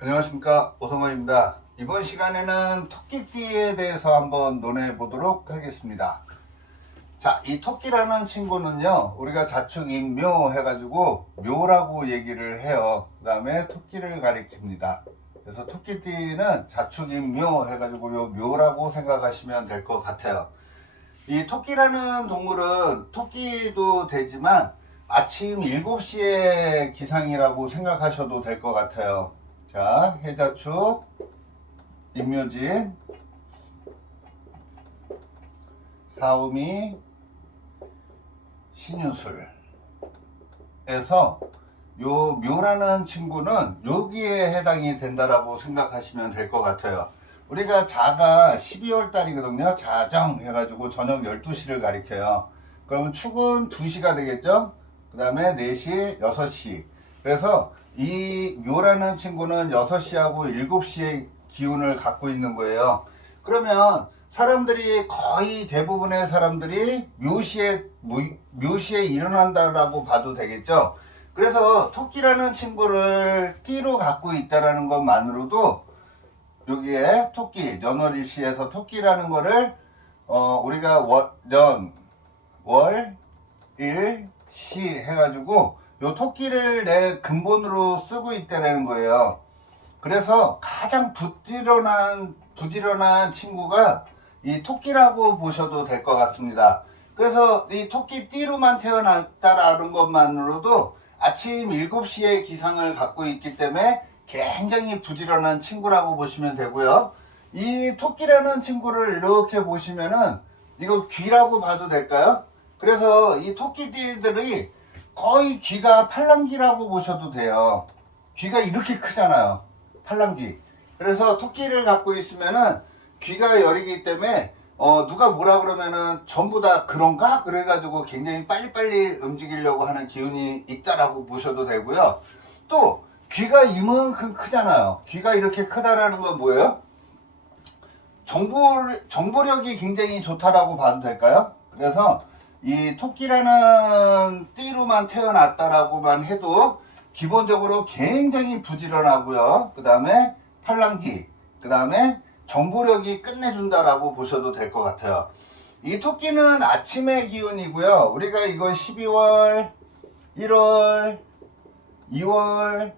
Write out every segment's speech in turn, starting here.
안녕하십니까 오성호입니다. 이번 시간에는 토끼띠에 대해서 한번 논해 보도록 하겠습니다. 자, 이 토끼라는 친구는요, 우리가 자축인묘 해가지고 묘라고 얘기를 해요. 그 다음에 토끼를 가리킵니다. 그래서 토끼띠는 자축인묘 해가지고 요 묘라고 생각하시면 될 것 같아요. 이 토끼라는 동물은 토끼도 되지만 아침 7시에 기상이라고 생각하셔도 될 것 같아요. 자, 해자축, 임묘진, 사오미, 신유술에서 요 묘라는 친구는 여기에 해당이 된다라고 생각하시면 될 것 같아요. 우리가 자가 12월 달이거든요. 자정 해가지고 저녁 12시를 가리켜요. 그러면 축은 2시가 되겠죠? 그 다음에 4시, 6시. 그래서 이 묘라는 친구는 6시하고 7시의 기운을 갖고 있는 거예요. 그러면 사람들이 거의 대부분의 사람들이 묘시에 묘- 묘시에 일어난다라고 봐도 되겠죠. 그래서 토끼라는 친구를 띠로 갖고 있다라는 것만으로도 여기에 토끼 연월일시에서 토끼라는 거를 어 우리가 월, 년, 월, 일, 시 해가지고 요 토끼를 내 근본으로 쓰고 있다라는 거예요. 그래서 가장 부지런한 부지런한 친구가 이 토끼라고 보셔도 될 것 같습니다. 그래서 이 토끼 띠로만 태어났다라는 것만으로도 아침 7시에 기상을 갖고 있기 때문에 굉장히 부지런한 친구라고 보시면 되고요. 이 토끼라는 친구를 이렇게 보시면은 이거 귀라고 봐도 될까요? 그래서 이 토끼띠들이 거의 귀가 팔랑귀라고 보셔도 돼요. 귀가 이렇게 크잖아요. 팔랑귀. 그래서 토끼를 갖고 있으면은 귀가 열이기 때문에 어 누가 뭐라 그러면은 전부 다 그런가 그래가지고 굉장히 빨리빨리 움직이려고 하는 기운이 있다라고 보셔도 되고요. 또 귀가 이만큼 크잖아요. 귀가 이렇게 크다라는 건 뭐예요? 정보 정보력이 굉장히 좋다라고 봐도 될까요? 그래서 이 토끼라는 띠로만 태어났다라고만 해도 기본적으로 굉장히 부지런하고요. 그 다음에 팔랑귀, 그 다음에 정보력이 끝내준다라고 보셔도 될 것 같아요. 이 토끼는 아침의 기운이고요. 우리가 이거 12월, 1월, 2월,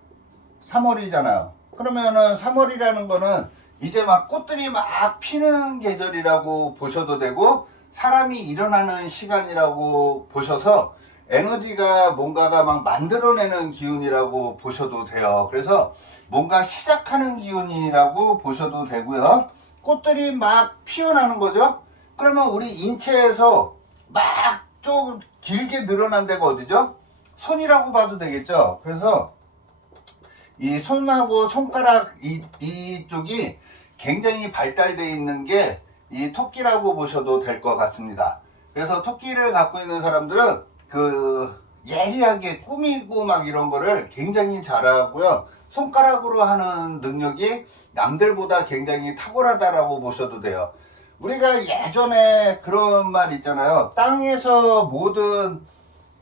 3월이잖아요. 그러면은 3월이라는 거는 이제 막 꽃들이 막 피는 계절이라고 보셔도 되고 사람이 일어나는 시간이라고 보셔서 에너지가 뭔가가 막 만들어내는 기운이라고 보셔도 돼요. 그래서 뭔가 시작하는 기운이라고 보셔도 되고요. 꽃들이 막 피어나는 거죠. 그러면 우리 인체에서 막 좀 길게 늘어난 데가 어디죠? 손이라고 봐도 되겠죠. 그래서 이 손하고 손가락 이, 이쪽이 굉장히 발달되어 있는 게 이 토끼라고 보셔도 될 것 같습니다. 그래서 토끼를 갖고 있는 사람들은 그 예리하게 꾸미고 막 이런 거를 굉장히 잘하고요. 손가락으로 하는 능력이 남들보다 굉장히 탁월하다라고 보셔도 돼요. 우리가 예전에 그런 말 있잖아요. 땅에서 모든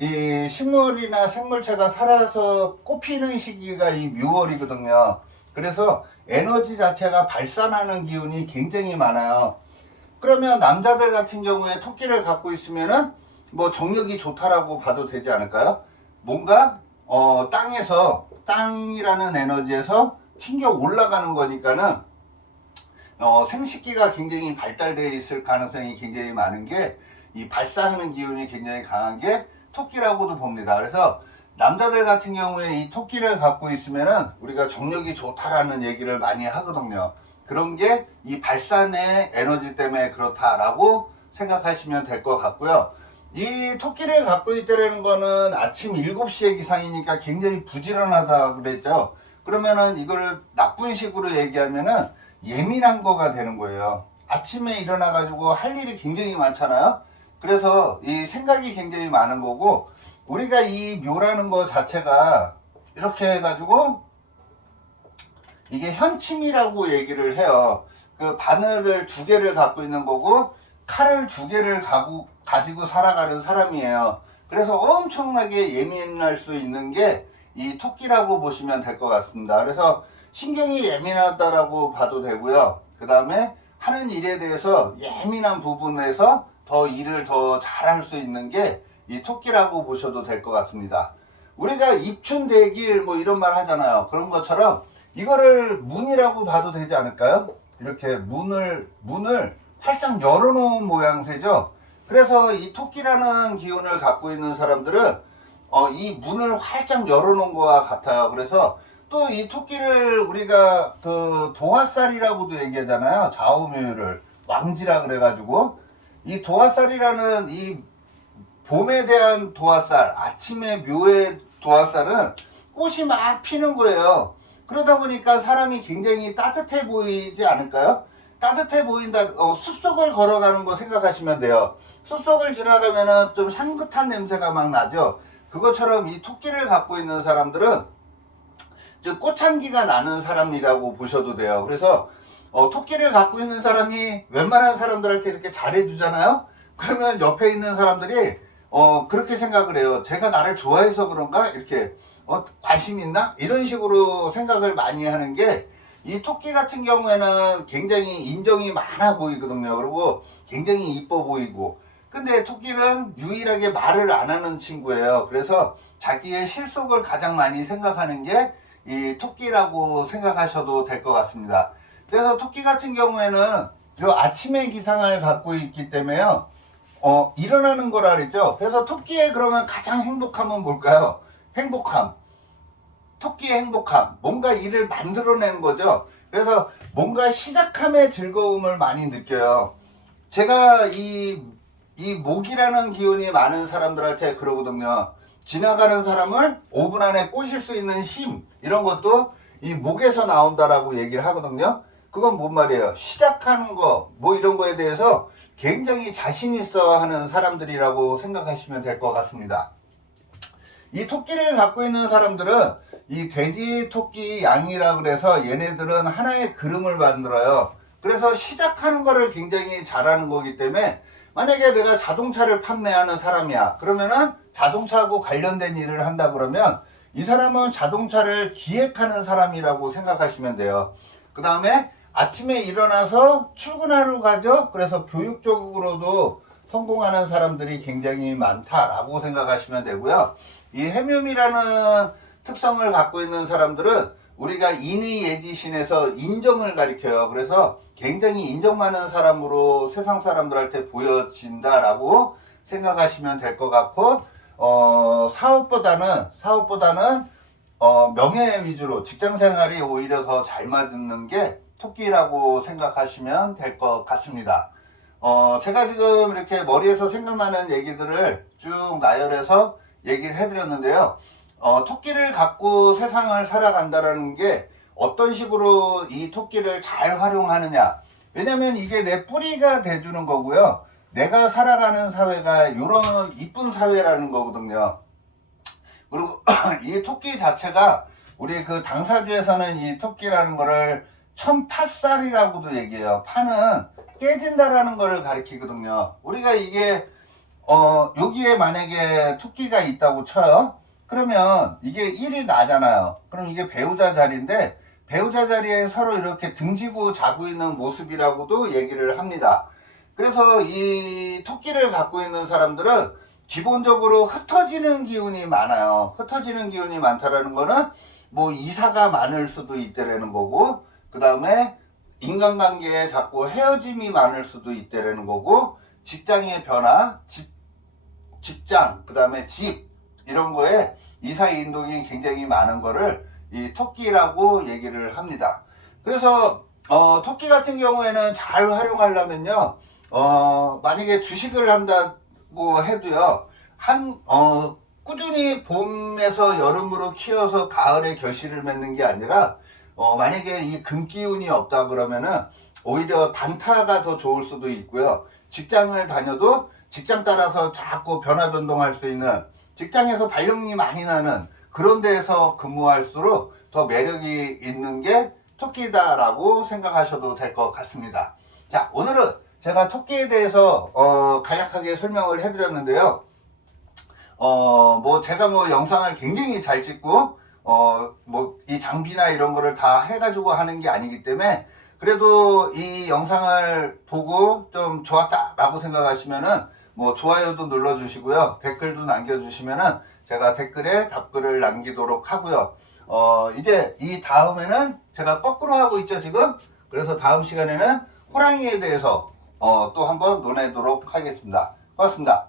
이 식물이나 생물체가 살아서 꽃피는 시기가 이 묘월이거든요. 그래서 에너지 자체가 발산하는 기운이 굉장히 많아요. 그러면 남자들 같은 경우에 토끼를 갖고 있으면은 뭐 정력이 좋다라고 봐도 되지 않을까요? 뭔가 어 땅에서 땅이라는 에너지에서 튕겨 올라가는 거니까는 어 생식기가 굉장히 발달되어 있을 가능성이 굉장히 많은 게 이 발사하는 기운이 굉장히 강한 게 토끼라고도 봅니다. 그래서 남자들 같은 경우에 이 토끼를 갖고 있으면은 우리가 정력이 좋다라는 얘기를 많이 하거든요. 그런 게 이 발산의 에너지 때문에 그렇다라고 생각하시면 될 것 같고요. 이 토끼를 갖고 있다는 거는 아침 7시에 기상이니까 굉장히 부지런하다 그랬죠. 그러면은 이걸 나쁜 식으로 얘기하면은 예민한 거가 되는 거예요. 아침에 일어나 가지고 할 일이 굉장히 많잖아요. 그래서 이 생각이 굉장히 많은 거고 우리가 이 묘라는 거 자체가 이렇게 해가지고 이게 현침이라고 얘기를 해요. 그 바늘을 두 개를 갖고 있는 거고 칼을 두 개를 가고, 가지고 살아가는 사람이에요. 그래서 엄청나게 예민할 수 있는 게 이 토끼라고 보시면 될 것 같습니다. 그래서 신경이 예민하다라고 봐도 되고요. 그 다음에 하는 일에 대해서 예민한 부분에서 더 일을 더 잘할 수 있는 게 이 토끼라고 보셔도 될 것 같습니다. 우리가 입춘대길 뭐 이런 말 하잖아요. 그런 것처럼 이거를 문이라고 봐도 되지 않을까요? 이렇게 문을 문을 활짝 열어놓은 모양새죠. 그래서 이 토끼라는 기운을 갖고 있는 사람들은 어, 이 문을 활짝 열어놓은 거와 같아요. 그래서 또 이 토끼를 우리가 그 도화살이라고도 얘기하잖아요. 좌우묘를 왕지라 그래가지고 이 도화살이라는 이 봄에 대한 도화살, 아침에 묘의 도화살은 꽃이 막 피는 거예요. 그러다 보니까 사람이 굉장히 따뜻해 보이지 않을까요? 따뜻해 보인다, 어, 숲속을 걸어가는 거 생각하시면 돼요. 숲속을 지나가면은 좀 향긋한 냄새가 막 나죠? 그것처럼 이 토끼를 갖고 있는 사람들은 즉 꽃향기가 나는 사람이라고 보셔도 돼요. 그래서 어, 토끼를 갖고 있는 사람이 웬만한 사람들한테 이렇게 잘해주잖아요. 그러면 옆에 있는 사람들이 어, 그렇게 생각을 해요. 제가 나를 좋아해서 그런가 이렇게 어, 관심 있나 이런 식으로 생각을 많이 하는 게 이 토끼 같은 경우에는 굉장히 인정이 많아 보이거든요. 그리고 굉장히 이뻐 보이고 근데 토끼는 유일하게 말을 안 하는 친구예요. 그래서 자기의 실속을 가장 많이 생각하는 게 이 토끼라고 생각하셔도 될 것 같습니다. 그래서 토끼 같은 경우에는 요 아침의 기상을 갖고 있기 때문에요. 어, 일어나는 거라 그랬죠. 그래서 토끼의 그러면 가장 행복함은 뭘까요? 행복함. 토끼의 행복함. 뭔가 일을 만들어내는 거죠. 그래서 뭔가 시작함의 즐거움을 많이 느껴요. 제가 이, 이 목이라는 기운이 많은 사람들한테 그러거든요. 지나가는 사람을 5분 안에 꼬실 수 있는 힘, 이런 것도 이 목에서 나온다라고 얘기를 하거든요. 그건 뭔 말이에요? 시작하는 거, 뭐 이런 거에 대해서 굉장히 자신 있어 하는 사람들이라고 생각하시면 될 것 같습니다. 이 토끼를 갖고 있는 사람들은 이 돼지, 토끼, 양이라 그래서 얘네들은 하나의 그림을 만들어요. 그래서 시작하는 거를 굉장히 잘하는 거기 때문에 만약에 내가 자동차를 판매하는 사람이야. 그러면은 자동차하고 관련된 일을 한다 그러면 이 사람은 자동차를 기획하는 사람이라고 생각하시면 돼요. 그 다음에 아침에 일어나서 출근하러 가죠. 그래서 교육적으로도 성공하는 사람들이 굉장히 많다라고 생각하시면 되고요. 이 해묘이라는 특성을 갖고 있는 사람들은 우리가 인의예지신에서 인정을 가리켜요. 그래서 굉장히 인정 많은 사람으로 세상 사람들한테 보여진다라고 생각하시면 될 것 같고, 어, 사업보다는, 사업보다는, 어, 명예 위주로 직장 생활이 오히려 더 잘 맞는 게 토끼라고 생각하시면 될 것 같습니다. 어, 제가 지금 이렇게 머리에서 생각나는 얘기들을 쭉 나열해서 얘기를 해드렸는데요. 어, 토끼를 갖고 세상을 살아간다라는 게 어떤 식으로 이 토끼를 잘 활용하느냐. 왜냐면 이게 내 뿌리가 돼주는 거고요. 내가 살아가는 사회가 이런 이쁜 사회라는 거거든요. 그리고 이 토끼 자체가 우리 그 당사주에서는 이 토끼라는 거를 천파살이라고도 얘기해요. 파는 깨진다라는 거를 가리키거든요. 우리가 이게 어 여기에 만약에 토끼가 있다고 쳐요. 그러면 이게 1이 나잖아요. 그럼 이게 배우자 자리인데 배우자 자리에 서로 이렇게 등지고 자고 있는 모습이라고도 얘기를 합니다. 그래서 이 토끼를 갖고 있는 사람들은 기본적으로 흩어지는 기운이 많아요. 흩어지는 기운이 많다라는 거는 뭐 이사가 많을 수도 있다라는 거고, 그 다음에 인간관계에 자꾸 헤어짐이 많을 수도 있다라는 거고, 직장의 변화, 집, 직장, 그 다음에 집, 이런 거에 이사 인동이 굉장히 많은 거를 이 토끼라고 얘기를 합니다. 그래서 어, 토끼 같은 경우에는 잘 활용하려면요, 어, 만약에 주식을 한다고 해도요, 한, 어, 꾸준히 봄에서 여름으로 키워서 가을에 결실을 맺는 게 아니라, 어, 만약에 이 금기운이 없다 그러면은 오히려 단타가 더 좋을 수도 있고요. 직장을 다녀도 직장 따라서 자꾸 변화 변동할 수 있는 직장에서 발령이 많이 나는 그런 데에서 근무할수록 더 매력이 있는 게 토끼다라고 생각하셔도 될 것 같습니다. 자, 오늘은 제가 토끼에 대해서 어, 간략하게 설명을 해드렸는데요. 어, 뭐 제가 뭐 영상을 굉장히 잘 찍고 어, 뭐, 이 장비나 이런 거를 다 해가지고 하는 게 아니기 때문에, 그래도 이 영상을 보고 좀 좋았다라고 생각하시면은, 뭐, 좋아요도 눌러주시고요. 댓글도 남겨주시면은, 제가 댓글에 답글을 남기도록 하고요. 어, 이제 이 다음에는 제가 거꾸로 하고 있죠, 지금? 그래서 다음 시간에는 호랑이에 대해서, 어, 또 한번 논해도록 하겠습니다. 고맙습니다.